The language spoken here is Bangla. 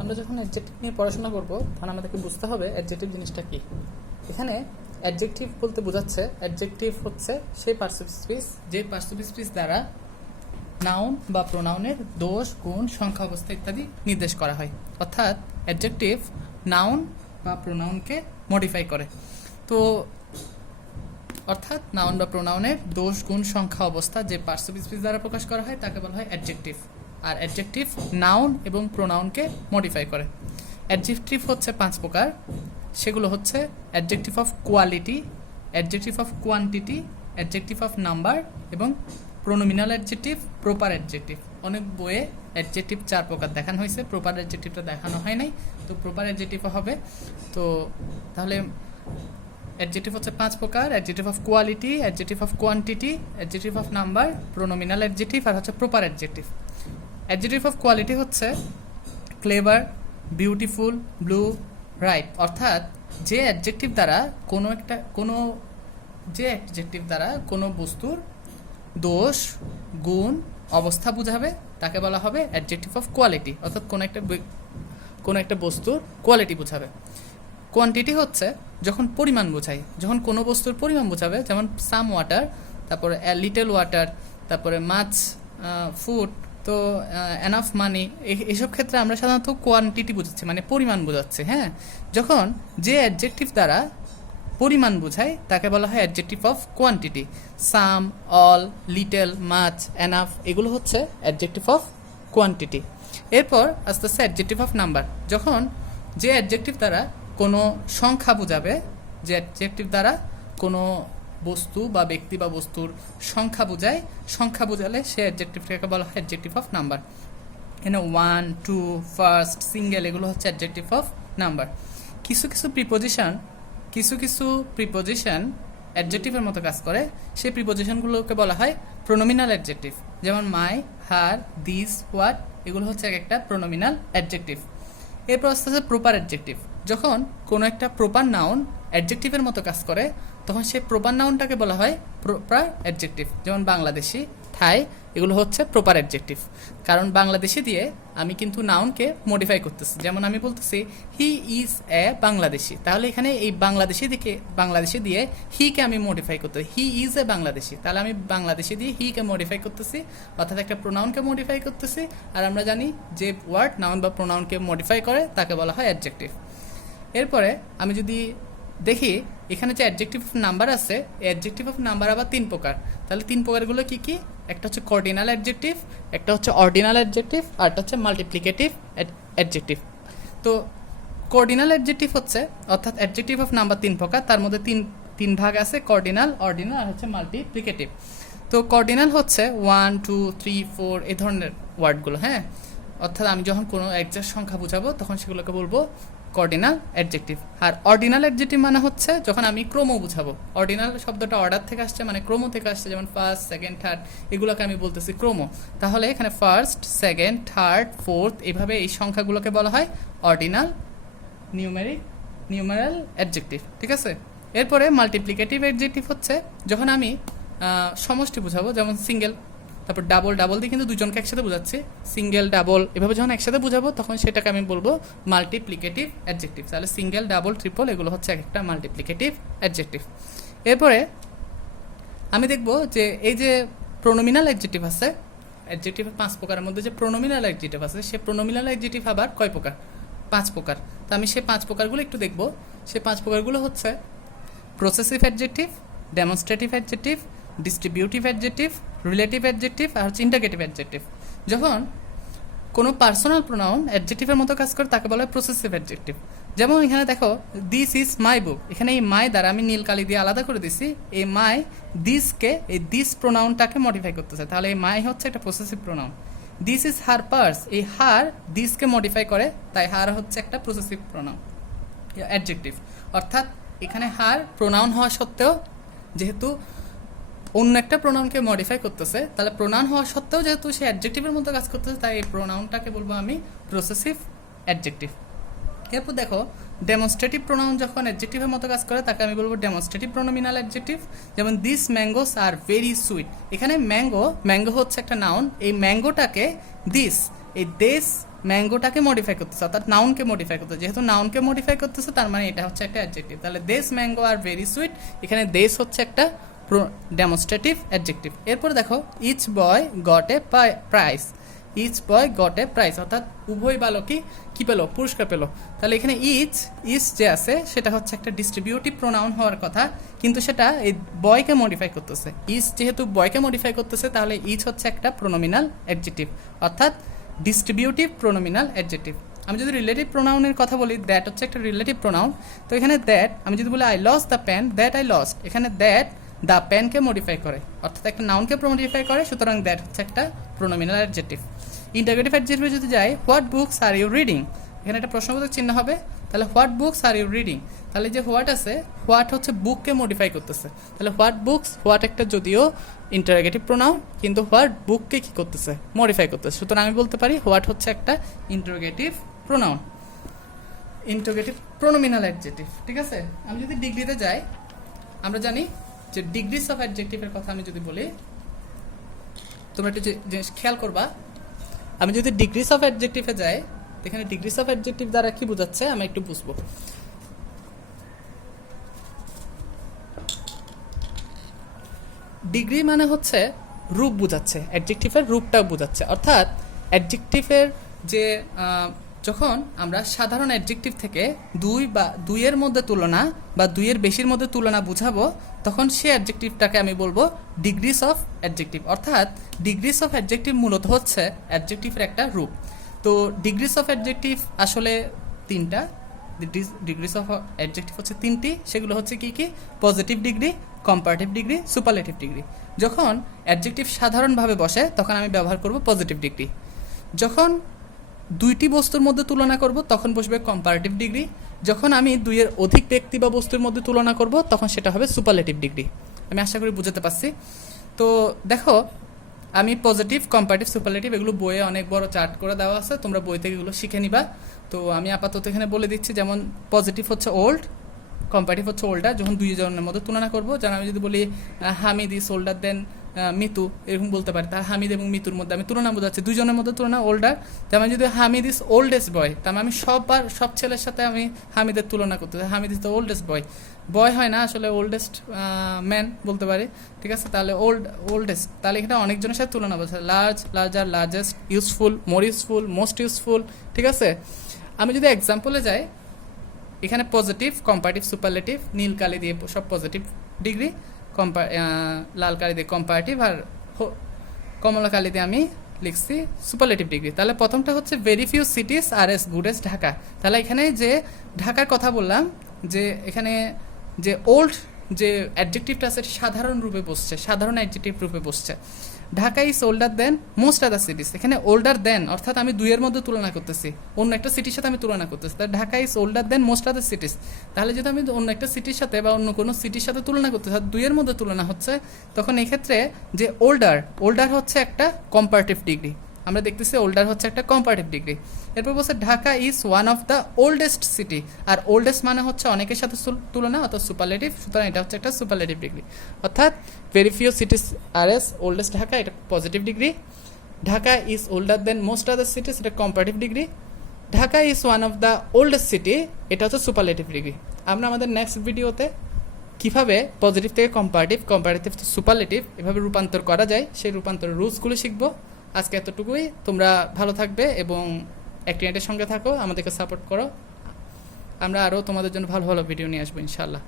আমরা যখন অ্যাডজেক্টিভ নিয়ে পড়াশোনা করব তখন আমাদেরকে বুঝতে হবে অ্যাডজেক্টিভ জিনিসটা কী। এখানে অ্যাডজেক্টিভ বলতে বোঝাচ্ছে অ্যাডজেক্টিভ হচ্ছে সেই পার্সিভ স্পিচ যে পার্সিভ স্পিচ দ্বারা নাউন বা প্রোনাউনের দোষ, গুণ, সংখ্যা, অবস্থা ইত্যাদি নির্দেশ করা হয়। অর্থাৎ অ্যাডজেক্টিভ নাউন বা প্রোনাউনকে মডিফাই করে। তো অর্থাৎ নাউন বা প্রোনাউনের দোষ, গুণ, সংখ্যা, অবস্থা যে পার্সিভ স্পিচ দ্বারা প্রকাশ করা হয় তাকে বলা হয় অ্যাডজেক্টিভ। আর অ্যাডজেক্টিভ নাউন এবং প্রোনাউনকে মডিফাই করে। অ্যাডজেক্টিভ হচ্ছে 5 প্রকার। সেগুলো হচ্ছে adjective of quality, adjective of quantity, adjective of number এবং প্রোনোমিনাল অ্যাডজেক্টিভ, প্রপার অ্যাডজেক্টিভ। অনেক বইয়ে অ্যাডজেক্টিভ 4 প্রকার দেখানো হয়েছে, প্রপার অ্যাডজেক্টিভটা দেখানো হয় নাই, তো প্রপার অ্যাডজেক্টিভও হবে। তো তাহলে অ্যাডজেক্টিভ হচ্ছে 5 প্রকার: adjective of quality, adjective of quantity, adjective of number, pronominal adjective আর হচ্ছে proper adjective. Adjective of quality হচ্ছে ক্লেভার, বিউটিফুল, ব্লু, রাইট। অর্থাৎ যে অ্যাডজেক্টিভ দ্বারা কোনো বস্তুর দোষ, গুণ, অবস্থা বোঝাবে তাকে বলা হবে অ্যাডজেক্টিভ অফ কোয়ালিটি। অর্থাৎ কোনো একটা বস্তুর কোয়ালিটি বোঝাবে। কোয়ান্টিটি হচ্ছে যখন পরিমাণ বোঝায়, যখন কোনো বস্তুর পরিমাণ বোঝাবে, যেমন সাম ওয়াটার, তারপরে লিটল ওয়াটার, তারপরে মাছ, ফুড, তো এনাফ মানি, এসব ক্ষেত্রে আমরা সাধারণত কোয়ান্টিটি বোঝাচ্ছি, মানে পরিমাণ বোঝাচ্ছে। হ্যাঁ, যখন যে অ্যাডজেক্টিভ দ্বারা পরিমাণ বোঝায় তাকে বলা হয় adjective of quantity. Some, all, little, much, enough এগুলো হচ্ছে অ্যাডজেক্টিভ অফ কোয়ান্টিটি। এরপর আস্তে আস্তে অ্যাডজেক্টিভ অফ নাম্বার। যখন যে অ্যাডজেক্টিভ দ্বারা কোনো সংখ্যা বোঝাবে, যে অ্যাডজেক্টিভ দ্বারা কোনো বস্তু বা ব্যক্তি বা বস্তুর সংখ্যা বোঝায়, সংখ্যা বোঝালে সে অ্যাডজেক্টিভটাকে বলা হয় অ্যাডজেক্টিভ অফ নাম্বার। এখানে 1, 2, ফার্স্ট, সিঙ্গেল এগুলো হচ্ছে অ্যাডজেক্টিভ অফ নাম্বার। কিছু প্রিপোজিশন অ্যাডজেক্টিভের মতো কাজ করে, সেই প্রিপোজিশনগুলোকে বলা হয় প্রোনোমিনাল অ্যাডজেক্টিভ। যেমন মাই, হার, দিস, হোয়াট এগুলো হচ্ছে একটা প্রোনোমিনাল অ্যাডজেক্টিভ। এরপর আস্তে আস্তে প্রপার অ্যাডজেক্টিভ। যখন কোনো একটা প্রপার নাউন অ্যাডজেক্টিভের মতো কাজ করে তখন সেই প্রপার নাউনটাকে বলা হয় প্রপার অ্যাডজেক্টিভ। যেমন বাংলাদেশি, থাই এগুলো হচ্ছে প্রপার অ্যাডজেক্টিভ। কারণ বাংলাদেশি দিয়ে আমি কিন্তু নাউনকে মডিফাই করতেছি। যেমন আমি বলতেছি হি ইজ এ বাংলাদেশি, তাহলে এখানে এই বাংলাদেশি দিয়ে হিকে আমি মডিফাই করতেছি। হি ইজ এ বাংলাদেশি, তাহলে আমি বাংলাদেশি দিয়ে হিকে মডিফাই করতেছি, অর্থাৎ একটা প্রোনাউনকে মডিফাই করতেছি। আর আমরা জানি যে ওয়ার্ড নাউন বা প্রোনাউনকে মডিফাই করে তাকে বলা হয় অ্যাডজেক্টিভ। এরপরে আমি যদি দেখি এখানে যে অ্যাডজেক্টিভ অফ নাম্বার আছে, অ্যাডজেক্টিভ অফ নাম্বার আবার 3 প্রকার। তাহলে 3 প্রকারগুলো কি কি? একটা হচ্ছে কর্ডিনাল অ্যাডজেক্টিভ, একটা হচ্ছে অর্ডিনাল অ্যাডজেক্টিভ, আর একটা হচ্ছে মাল্টিপ্লিকেটিভ অ্যাডজেক্টিভ। তো কর্ডিনাল অ্যাডজেক্টিভ হচ্ছে, অর্থাৎ অ্যাডজেক্টিভ অফ নাম্বার 3 প্রকার, তার মধ্যে তিন ভাগ আছে: কর্ডিনাল, অর্ডিনাল আর হচ্ছে মাল্টিপ্লিকেটিভ। তো কর্ডিনাল হচ্ছে 1, 2, 3, 4 এই ধরনের ওয়ার্ডগুলো। হ্যাঁ, অর্থাৎ আমি যখন কোনো একজাক্ট সংখ্যা বোঝাবো তখন সেগুলোকে বলবো কর্ডিনাল অ্যাডজেক্টিভ। আর অর্ডিনাল অ্যাডজেক্টিভ মানে হচ্ছে যখন আমি ক্রম বুঝাবো। অর্ডিনাল শব্দটা অর্ডার থেকে আসছে, মানে ক্রম থেকে আসছে। যেমন ফার্স্ট, সেকেন্ড, থার্ড এগুলোকে আমি বলতেছি ক্রম। তাহলে এখানে ফার্স্ট, সেকেন্ড, থার্ড, ফোর্থ এইভাবে এই সংখ্যাগুলোকে বলা হয় অর্ডিনাল নিউমেরাল অ্যাডজেক্টিভ। ঠিক আছে। এরপরে মাল্টিপ্লিকেটিভ অ্যাডজেক্টিভ হচ্ছে যখন আমি সমষ্টি বুঝাবো, যেমন সিঙ্গেল, তারপর ডাবল দিয়ে কিন্তু দুজনকে একসাথে বোঝাচ্ছি। সিঙ্গেল, ডাবল এভাবে যখন একসাথে বোঝাবো তখন সেটাকে আমি বলবো মাল্টিপ্লিকেটিভ অ্যাডজেক্টিভ। তাহলে সিঙ্গেল, ডাবল, ট্রিপল এগুলো হচ্ছে একটা মাল্টিপ্লিকেটিভ অ্যাডজেক্টিভ। এরপরে আমি দেখব যে এই যে প্রোনোমিনাল অ্যাডজেক্টিভ আছে, অ্যাডজেক্টিভের 5 প্রকারের মধ্যে যে প্রোনোমিনাল অ্যাডজেক্টিভ আছে, সে প্রোনোমিনাল অ্যাডজেক্টিভ আবার কয় প্রকার? 5 প্রকার। তো আমি সেই 5 প্রকারগুলো একটু দেখব। সেই 5 প্রকারগুলো হচ্ছে possessive adjective, demonstrative adjective, distributive adjective, relative adjective আর হচ্ছে ইন্টারগেটিভ অ্যাডজেক্টিভ। যখন কোনো পার্সোনাল প্রোনাউন অ্যাডজেক্টিভের মতো কাজ করে তাকে বলা হয় প্রসেসিভ অ্যাডজেক্টিভ। যেমন এখানে দেখো দিস ইজ মাই বুক, এখানে এই মাই দ্বারা আমি নীল কালি দিয়ে আলাদা করে দিছি। এই মাই দিসকে, এই দিস প্রোনাউনটাকে মডিফাই করতেছে, তাহলে এই মাই হচ্ছে একটা possessive pronoun. This is her purse, এই হার দিসকে মডিফাই করে, তাই হার হচ্ছে একটা প্রসেসিভ প্রোনাউন অ্যাডজেক্টিভ। অর্থাৎ এখানে হার প্রোনাউন হওয়া সত্ত্বেও যেহেতু অন্য একটা প্রোনাউনকে মডিফাই করতেছে, তাহলে প্রোনাউন হওয়া সত্ত্বেও যেহেতু সে অ্যাডজেক্টিভের মতো কাজ করতেছে, তাই এই প্রোনাউনটাকে বলবো আমি প্রসেসিভ অ্যাডজেক্টিভ। এরপর দেখো ডেমনস্ট্রেটিভ প্রোনাউন যখন অ্যাডজেক্টিভের মতো কাজ করে তাকে আমি বলবো ডেমনস্ট্রেটিভ প্রোনোমিনাল অ্যাডজেক্টিভ। যেমন this mangoes R very sweet, এখানে ম্যাঙ্গো হচ্ছে একটা নাউন, এই ম্যাঙ্গোটাকে দিস, এই ম্যাঙ্গোটাকে মডিফাই করতেছে, অর্থাৎ নাউনকে মডিফাই করতেছে। যেহেতু নাউনকে মডিফাই করতেছে তার মানে এটা হচ্ছে একটা অ্যাডজেক্টিভ। তাহলে this mango are very sweet, এখানে দিস হচ্ছে একটা ডেমনস্ট্রেটিভ অ্যাডজেক্টিভ। এরপর দেখো each boy got a prize, each boy got a prize, অর্থাৎ উভয় বালকই কি পেলো, পুরস্কার পেলো। তাহলে এখানে ইচ যে আছে সেটা হচ্ছে একটা ডিস্ট্রিবিউটিভ প্রোনাউন হওয়ার কথা, কিন্তু সেটা এই বয়কে মডিফাই করতেছে। ইচ যেহেতু বয়কে মডিফাই করতেছে তাহলে ইচ হচ্ছে একটা প্রোনোমিনাল অ্যাডজেক্টিভ, অর্থাৎ ডিস্ট্রিবিউটিভ প্রোনোমিনাল অ্যাডজেক্টিভ। আমি যদি রিলেটিভ প্রোনাউনের কথা বলি, দ্যাট হচ্ছে একটা রিলেটিভ প্রোনাউন। তো এখানে দ্যাট, আমি যদি বলি I lost the pen, that I lost, এখানে দ্যাট দ্য পেনকে মডিফাই করে, অর্থাৎ একটা নাউনকে মডিফাই করে, সুতরাং দ্যাট হচ্ছে একটা প্রোনোমিনাল অ্যাডজেক্টিভ। ইন্টারোগেটিভ অ্যাডজেক্টিভে যদি যাই, what books are you reading, এখানে একটা প্রশ্নবোধক চিহ্ন হবে। তাহলে what books are you reading, তাহলে যে হোয়াট আছে, হোয়াট হচ্ছে বুককে মডিফাই করতেছে। তাহলে হোয়াট বুকস, হোয়াট একটা যদিও ইন্টারোগেটিভ প্রোনাউন, কিন্তু হোয়াট বুককে কি করতেছে, মডিফাই করতেছে। সুতরাং আমি বলতে পারি হোয়াট হচ্ছে একটা interrogative pronoun, interrogative pronominal adjective. ঠিক আছে, আমি যদি ডিগ্রিতে যাই, আমরা জানি যে ডিগ্রিস অফ অ্যাডজেক্টিভের কথা আমি যদি বলি, তোমরা একটু জিনিস খেয়াল করবা। আমি যদি ডিগ্রিস অফ অ্যাডজেক্টিভে যাই, এখানে ডিগ্রিস অফ অ্যাডজেক্টিভ দ্বারা কি বোঝাচ্ছে আমি একটু বুঝবো। ডিগ্রি মানে হচ্ছে রূপ বোঝাচ্ছে, অ্যাডজেক্টিভের রূপটাও বোঝাচ্ছে। অর্থাৎ অ্যাডজেক্টিভের যে যখন আমরা সাধারণ অ্যাডজেক্টিভ থেকে দুই বা দুইয়ের মধ্যে তুলনা বা দুইয়ের বেশির মধ্যে তুলনা বুঝাবো, তখন সেই অ্যাডজেক্টিভটাকে আমি বলবো ডিগ্রিস অফ অ্যাডজেক্টিভ। অর্থাৎ ডিগ্রিস অফ অ্যাডজেক্টিভ মূলত হচ্ছে অ্যাডজেক্টিভের একটা রূপ। তো ডিগ্রিস অফ অ্যাডজেক্টিভ আসলে তিনটা, ডিগ্রিস অফ অ্যাডজেক্টিভ হচ্ছে তিনটি। সেগুলো হচ্ছে কি কি? Positive degree, comparative degree, superlative degree. যখন অ্যাডজেক্টিভ সাধারণভাবে বসে তখন আমি ব্যবহার করব পজিটিভ ডিগ্রি। যখন দুইটি বস্তুর মধ্যে তুলনা করব তখন বসবে কম্পারেটিভ ডিগ্রি। যখন আমি দুইয়ের অধিক ব্যক্তি বা বস্তুর মধ্যে তুলনা করব তখন সেটা হবে সুপারলেটিভ ডিগ্রি। আমি আশা করি বুঝাতে পারছি। তো দেখো, আমি পজিটিভ, কম্পারেটিভ, সুপারলেটিভ এগুলো বইয়ে অনেক বড় চার্ট করে দেওয়া আছে, তোমরা বই থেকে এগুলো শিখে নিবা। তো আমি আপাতত এখানে বলে দিচ্ছি, যেমন পজিটিভ হচ্ছে ওল্ড, কম্পারেটিভ হচ্ছে ওল্ডার, যখন দুইজনের মধ্যে তুলনা করব। যেমন আমি যদি বলি হামিদ ইজ ওল্ডার দেন মিতু, এরকম বলতে পারি। তার হামিদ এবং মিতুর মধ্যে আমি তুলনা বোঝাচ্ছি, দুজনের মধ্যে তুলনা, ওল্ডার। যেমন যদি হামিদ ইজ ওল্ডেস্ট বয়, তার আমি সব ছেলের সাথে আমি হামিদের তুলনা করতে চাই। হামিদ ইজ দ্য ওল্ডেস্ট বয়, বয় হয় না আসলে, ওল্ডেস্ট ম্যান বলতে পারি। ঠিক আছে, তাহলে ওল্ডেস্ট, তাহলে এখানে অনেকজনের সাথে তুলনা বোঝায়। লার্জ, লার্জার, লার্জেস্ট, ইউজফুল, মোর ইউজফুল, মোস্ট ইউজফুল। ঠিক আছে, আমি যদি এক্সাম্পলে যাই, এখানে পজিটিভ, কম্পারেটিভ, সুপারলেটিভ, নীল কালি দিয়ে সব পজিটিভ ডিগ্রি, লাল কালি দিয়ে কম্পারেটিভ, আর কমলা কালি দিয়ে আমি লিখছি সুপারলেটিভ ডিগ্রি। তাহলে প্রথমটা হচ্ছে very few cities are S good S Dhaka. তাহলে এখানে যে ঢাকার কথা বললাম, যে এখানে যে ওল্ড যে অ্যাডজেক্টিভটা আছে সাধারণ রূপে বসছে, সাধারণ অ্যাডজেক্টিভ রূপে বসছে। Dhaka is older than most other cities, এখানে ওল্ডার দেন অর্থাৎ আমি দুইয়ের মধ্যে তুলনা করতেছি, অন্য একটা সিটির সাথে আমি তুলনা করতেছি। তাহলে Dhaka is older than most other cities. তাহলে যদি আমি অন্য একটা সিটির সাথে বা অন্য কোনো সিটির সাথে তুলনা করতেছি, দুইয়ের মধ্যে তুলনা হচ্ছে, তখন এক্ষেত্রে যে ওল্ডার হচ্ছে একটা কম্পারেটিভ ডিগ্রি। আমরা দেখতেছি ওল্ডার হচ্ছে একটা কম্পারেটিভ ডিগ্রি। এরপর বলছে Dhaka is one of the oldest city, আর ওল্ডেস্ট মানে হচ্ছে অনেকের সাথে তুলনা, অর্থাৎ সুপারলেটিভ, সুতরাং এটা হচ্ছে একটা সুপারলেটিভ ডিগ্রি। অর্থাৎ very few cities are as oldest Dhaka, এটা positive degree. Dhaka is older than most other cities, এটা comparative degree. Dhaka is one of the oldest city, এটা হচ্ছে সুপারলেটিভ ডিগ্রি। আমরা আমাদের নেক্সট ভিডিওতে কীভাবে পজিটিভ থেকে কম্পারেটিভ, কম্পারেটিভ থেকে সুপারলেটিভ এভাবে রূপান্তর করা যায় সেই রূপান্তরের রুলসগুলো শিখবো। আজকে এতটুকুই। তোমরা ভালো থাকবে এবং অ্যাক্টিভিটির সঙ্গে থাকো, আমাদেরকে সাপোর্ট করো। আমরা আরও তোমাদের জন্য ভালো ভালো ভিডিও নিয়ে আসবো ইনশাআল্লাহ।